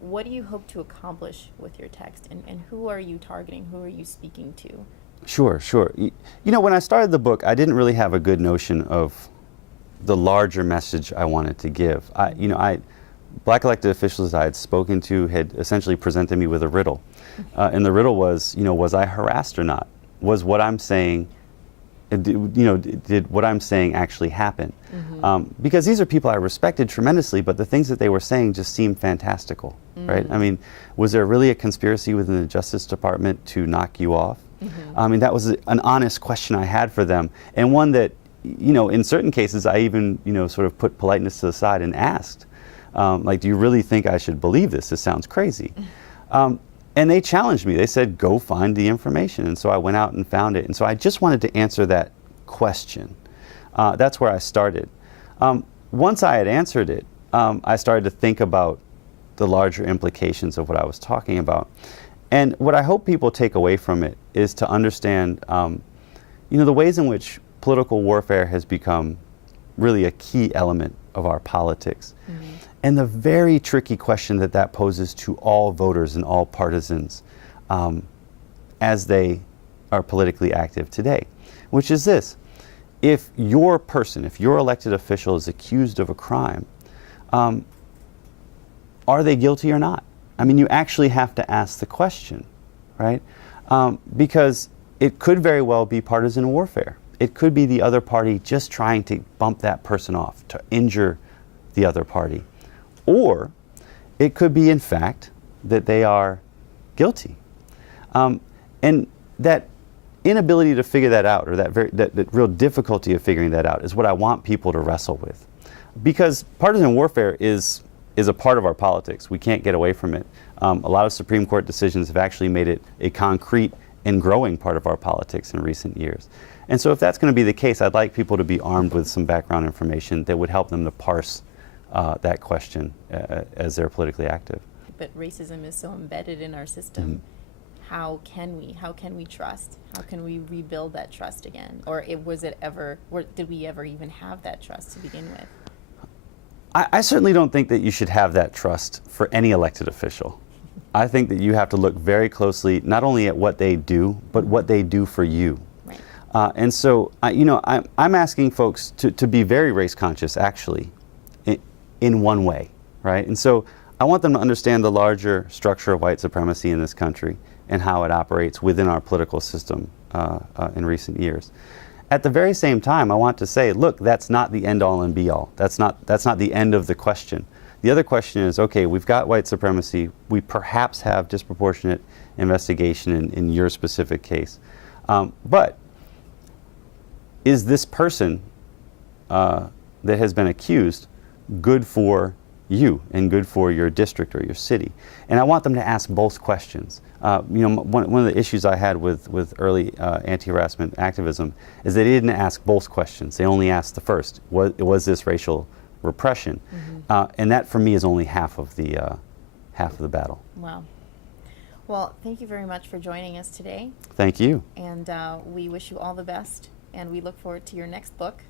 what do you hope to accomplish with your text, and who are you targeting? Who are you speaking to? Sure, sure. You know, when I started the book, I didn't really have a good notion of the larger message I wanted to give. Black elected officials I had spoken to had essentially presented me with a riddle. And the riddle was, was I harassed or not? Was what I'm saying, did what I'm saying actually happen? Because these are people I respected tremendously, but the things that they were saying just seemed fantastical, right? I mean, was there really a conspiracy within the Justice Department to knock you off? I mean, that was an honest question I had for them, and one that, in certain cases I even, sort of put politeness to the side and asked, like, do you really think I should believe this? This sounds crazy. And they challenged me. They said, go find the information. And so I went out and found it. And so I just wanted to answer that question. That's where I started. Once I had answered it, I started to think about the larger implications of what I was talking about. And what I hope people take away from it is to understand, the ways in which political warfare has become really a key element of our politics. And the very tricky question that poses to all voters and all partisans as they are politically active today, which is this: if your elected official is accused of a crime, are they guilty or not? I mean, you actually have to ask the question, right? Because it could very well be partisan warfare. It could be the other party just trying to bump that person off, to injure the other party. Or it could be, in fact, that they are guilty. And that inability to figure that out, or that real difficulty of figuring that out, is what I want people to wrestle with. Because partisan warfare is a part of our politics. We can't get away from it. A lot of Supreme Court decisions have actually made it a concrete and growing part of our politics in recent years. And so if that's going to be the case, I'd like people to be armed with some background information that would help them to parse that question as they're politically active. But racism is so embedded in our system. How can we trust? How can we rebuild that trust again? Or did we ever even have that trust to begin with? I certainly don't think that you should have that trust for any elected official. I think that you have to look very closely not only at what they do, but what they do for you. Right. And so, I'm asking folks to be very race conscious, actually, in one way, right? And so I want them to understand the larger structure of white supremacy in this country and how it operates within our political system in recent years. At the very same time, I want to say, look, that's not the end-all and be-all. That's not the end of the question. The other question is, okay, we've got white supremacy. We perhaps have disproportionate investigation in your specific case. But is this person that has been accused good for you and good for your district or your city? And I want them to ask both questions. One of the issues I had with early anti-harassment activism is they didn't ask both questions. They only asked the first: was this racial repression? And that, for me, is only half of the battle. Wow. Well, thank you very much for joining us today. Thank you. And we wish you all the best, and we look forward to your next book,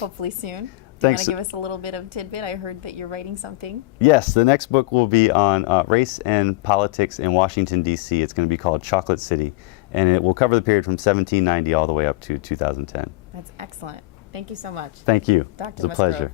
hopefully soon. Do you want to give us a little bit of tidbit? I heard that you're writing something. Yes, the next book will be on race and politics in Washington, D.C. It's going to be called Chocolate City, and it will cover the period from 1790 all the way up to 2010. That's excellent. Thank you so much. Thank you. Dr. It was a Musgrove. pleasure.